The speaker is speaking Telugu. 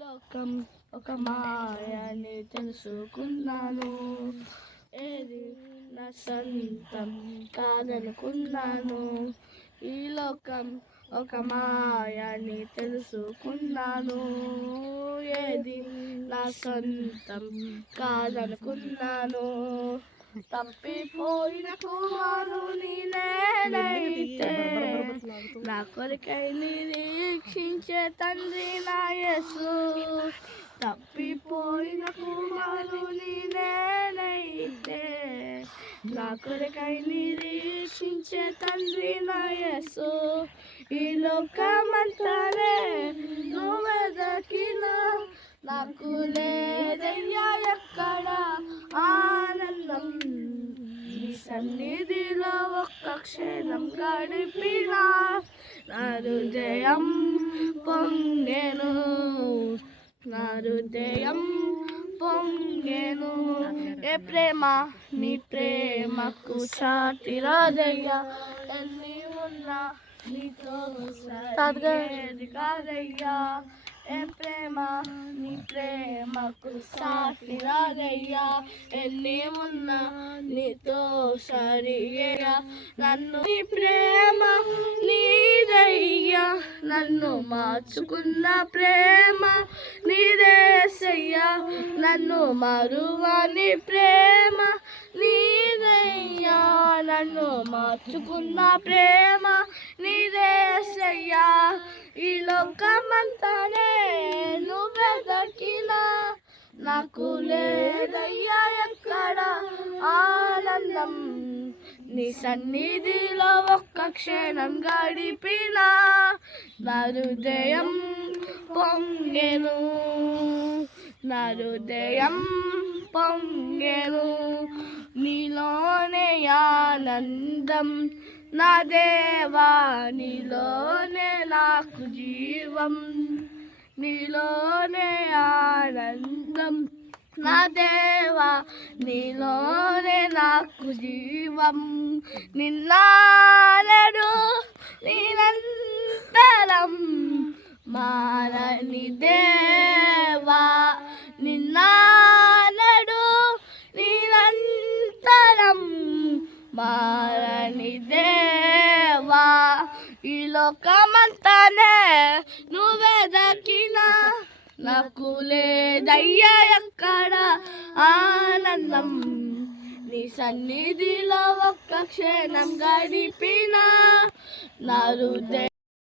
లోకం ఒక మాయని తెలుసుకున్నాను, ఏది నా సొంతం కాదనుకున్నాను. ఈ లోకం ఒక మాయని తెలుసుకున్నాను, ఏది నా సొంతం కాదనుకున్నాను. తప్పిపోయిన కుమారు నేనైతే నా కొరకై నిరీక్షించే తండ్రి నా యేసు. తప్పిపోయిన కుమారు నేనైతే నా కొరకై నిరీక్షించే తండ్రి నా యేసు. ఈ లోకమంతానే నువ్వెదకినా నాకు లేదయ్యా ఎక్కడ ఆనందం. నీ సన్నిధిలో ఒక్క క్షణం గడిపినా నా హృదయం పొంగెను, నా హృదయం పొంగెను. ఏ ప్రేమ నీ ప్రేమకు సాటి రాదయ్యా, ఎన్ని ఉన్నా నీతో సాటి కాదయ్యా. ఏ ప్రేమ నీ ప్రేమకు సాటి రాదయ్యా, ఎన్ని ఉన్నా నీతో సరియా. నన్ను నీ ప్రేమ నీదయ్యా, నన్ను మార్చుకున్న ప్రేమ నీదేసయ్యా. నన్ను మరువని ప్రేమ నీదయ్యా, నన్ను మార్చుకున్న ప్రేమ నీదేసయ్యా. ఈ లోకమంతానే నువ్వెదకినా నాకు లేదయ్యా ఎక్కడ ఆనందం. నీ సన్నిధిలో ఒక్క క్షణం గడిపినా నా హృదయం పొంగెను, నా హృదయం పొంగెను. నీలోనే ఆనందం నా దేవా, నీలోనే నాకు జీవం. నీలోనే ఆనందం నా దేవా, నీలోనే నాకు జీవం. నిన్నాడు నిరంతరం మారని దేవా, నిన్నాడు నిరంతరం మారని దేవా. ఈ లోకమంతానే నువ్వెదకినా నాకు లేదయ్యా ఎక్కడ ఆనందం. నీ సన్నిధిలో ఒక్క క్షణం గడిపినా నా హృదయం